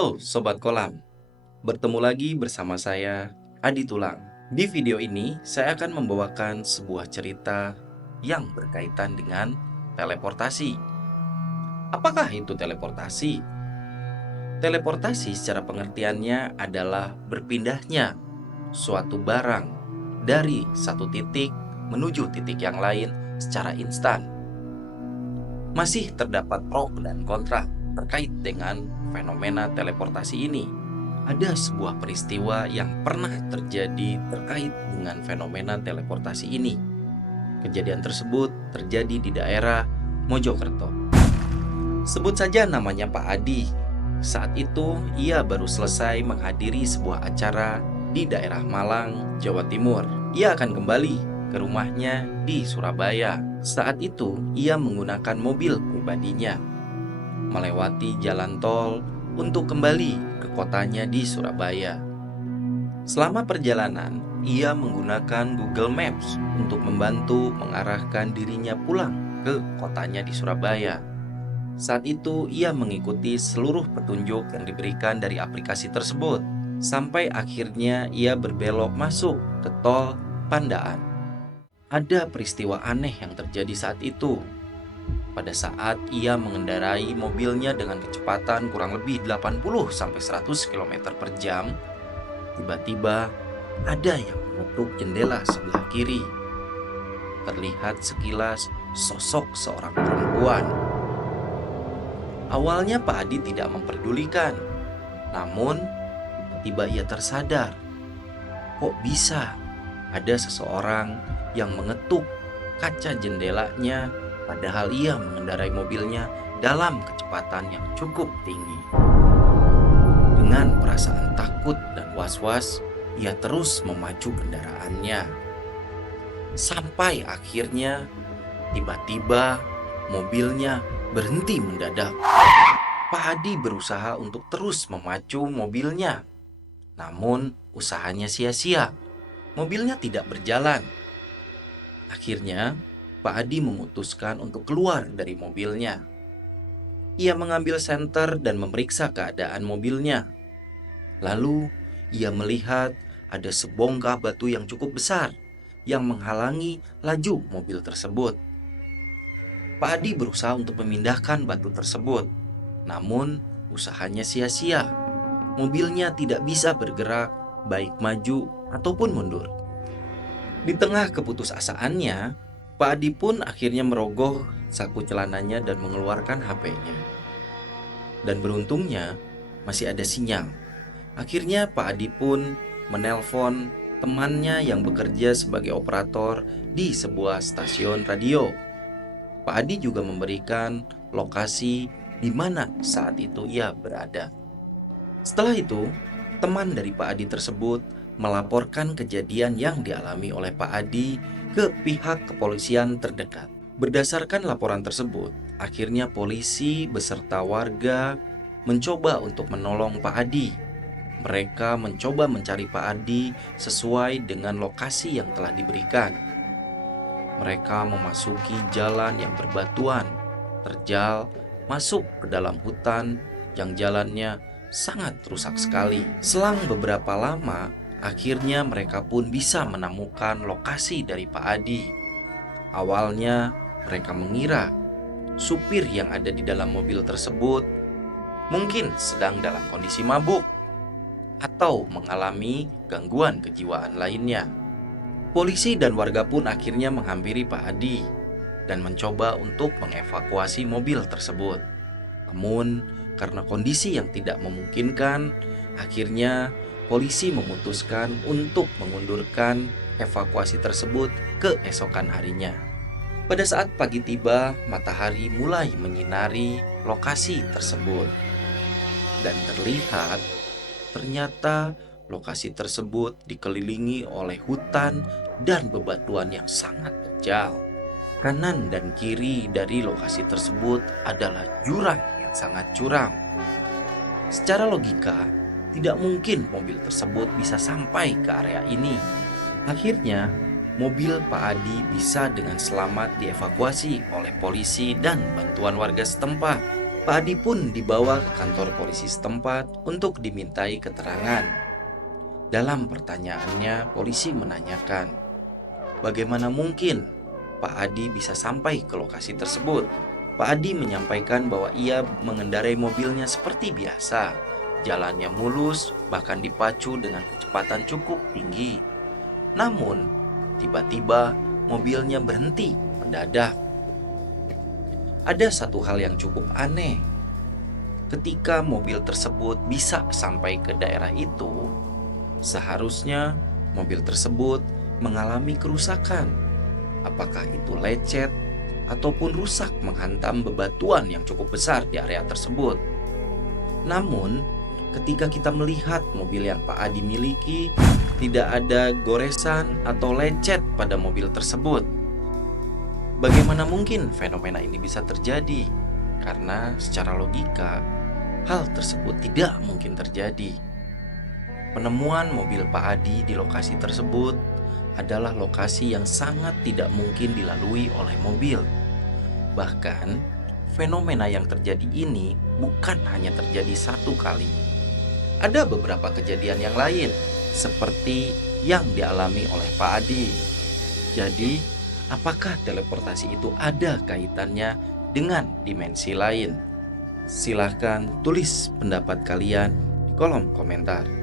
Halo Sobat Kolam, bertemu lagi bersama saya, Adi Tulang. Di video ini, saya akan membawakan sebuah cerita yang berkaitan dengan teleportasi. Apakah itu teleportasi? Teleportasi secara pengertiannya adalah berpindahnya suatu barang dari satu titik menuju titik yang lain secara instan. Masih terdapat pro dan kontra terkait dengan fenomena teleportasi ini. Ada sebuah peristiwa yang pernah terjadi terkait dengan fenomena teleportasi ini. Kejadian tersebut terjadi di daerah Mojokerto. Sebut saja namanya Pak Adi. Saat itu ia baru selesai menghadiri sebuah acara di daerah Malang, Jawa Timur. Ia akan kembali ke rumahnya di Surabaya. Saat itu ia menggunakan mobil pribadinya melewati jalan tol untuk kembali ke kotanya di Surabaya. Selama perjalanan, ia menggunakan Google Maps untuk membantu mengarahkan dirinya pulang ke kotanya di Surabaya. Saat itu, ia mengikuti seluruh petunjuk yang diberikan dari aplikasi tersebut, sampai akhirnya ia berbelok masuk ke tol Pandaan. Ada peristiwa aneh yang terjadi saat itu. Pada saat ia mengendarai mobilnya dengan kecepatan kurang lebih 80-100 km per jam, tiba-tiba ada yang mengetuk jendela sebelah kiri. Terlihat sekilas sosok seorang perempuan. Awalnya Pak Adi tidak memperdulikan, namun tiba-tiba ia tersadar. Kok bisa ada seseorang yang mengetuk kaca jendelanya padahal ia mengendarai mobilnya dalam kecepatan yang cukup tinggi. Dengan perasaan takut dan was-was, ia terus memacu kendaraannya. Sampai akhirnya, tiba-tiba mobilnya berhenti mendadak. Pak Adi berusaha untuk terus memacu mobilnya. Namun, usahanya sia-sia. Mobilnya tidak berjalan. Akhirnya, Pak Adi memutuskan untuk keluar dari mobilnya. Ia mengambil senter dan memeriksa keadaan mobilnya. Lalu, ia melihat ada sebongkah batu yang cukup besar yang menghalangi laju mobil tersebut. Pak Adi berusaha untuk memindahkan batu tersebut, namun usahanya sia-sia. Mobilnya tidak bisa bergerak, baik maju ataupun mundur. Di tengah keputusasaannya, Pak Adi pun akhirnya merogoh saku celananya dan mengeluarkan HP-nya. Dan beruntungnya masih ada sinyal. Akhirnya Pak Adi pun menelpon temannya yang bekerja sebagai operator di sebuah stasiun radio. Pak Adi juga memberikan lokasi di mana saat itu ia berada. Setelah itu, teman dari Pak Adi tersebut melaporkan kejadian yang dialami oleh Pak Adi ke pihak kepolisian terdekat. Berdasarkan laporan tersebut, akhirnya polisi beserta warga mencoba untuk menolong Pak Adi. Mereka mencoba mencari Pak Adi sesuai dengan lokasi yang telah diberikan. Mereka memasuki jalan yang berbatuan, terjal, masuk ke dalam hutan yang jalannya sangat rusak sekali. Selang beberapa lama, akhirnya mereka pun bisa menemukan lokasi dari Pak Adi. Awalnya mereka mengira supir yang ada di dalam mobil tersebut mungkin sedang dalam kondisi mabuk atau mengalami gangguan kejiwaan lainnya. Polisi dan warga pun akhirnya menghampiri Pak Adi dan mencoba untuk mengevakuasi mobil tersebut. Namun karena kondisi yang tidak memungkinkan, akhirnya polisi memutuskan untuk mengundurkan evakuasi tersebut keesokan harinya. Pada saat pagi tiba, matahari mulai menyinari lokasi tersebut. Dan terlihat, ternyata lokasi tersebut dikelilingi oleh hutan dan bebatuan yang sangat terjal. Kanan dan kiri dari lokasi tersebut adalah jurang yang sangat curam. Secara logika, tidak mungkin mobil tersebut bisa sampai ke area ini. Akhirnya, mobil Pak Adi bisa dengan selamat dievakuasi oleh polisi dan bantuan warga setempat. Pak Adi pun dibawa ke kantor polisi setempat untuk dimintai keterangan. Dalam pertanyaannya, polisi menanyakan, bagaimana mungkin Pak Adi bisa sampai ke lokasi tersebut? Pak Adi menyampaikan bahwa ia mengendarai mobilnya seperti biasa. Jalannya mulus, bahkan dipacu dengan kecepatan cukup tinggi. Namun, tiba-tiba mobilnya berhenti mendadak. Ada satu hal yang cukup aneh. Ketika mobil tersebut bisa sampai ke daerah itu, seharusnya mobil tersebut mengalami kerusakan. Apakah itu lecet ataupun rusak menghantam bebatuan yang cukup besar di area tersebut. Namun, ketika kita melihat mobil yang Pak Adi miliki, tidak ada goresan atau lecet pada mobil tersebut. Bagaimana mungkin fenomena ini bisa terjadi? Karena secara logika, hal tersebut tidak mungkin terjadi. Penemuan mobil Pak Adi di lokasi tersebut adalah lokasi yang sangat tidak mungkin dilalui oleh mobil. Bahkan, fenomena yang terjadi ini bukan hanya terjadi satu kali. Ada beberapa kejadian yang lain, seperti yang dialami oleh Pak Adi. Jadi, apakah teleportasi itu ada kaitannya dengan dimensi lain? Silahkan tulis pendapat kalian di kolom komentar.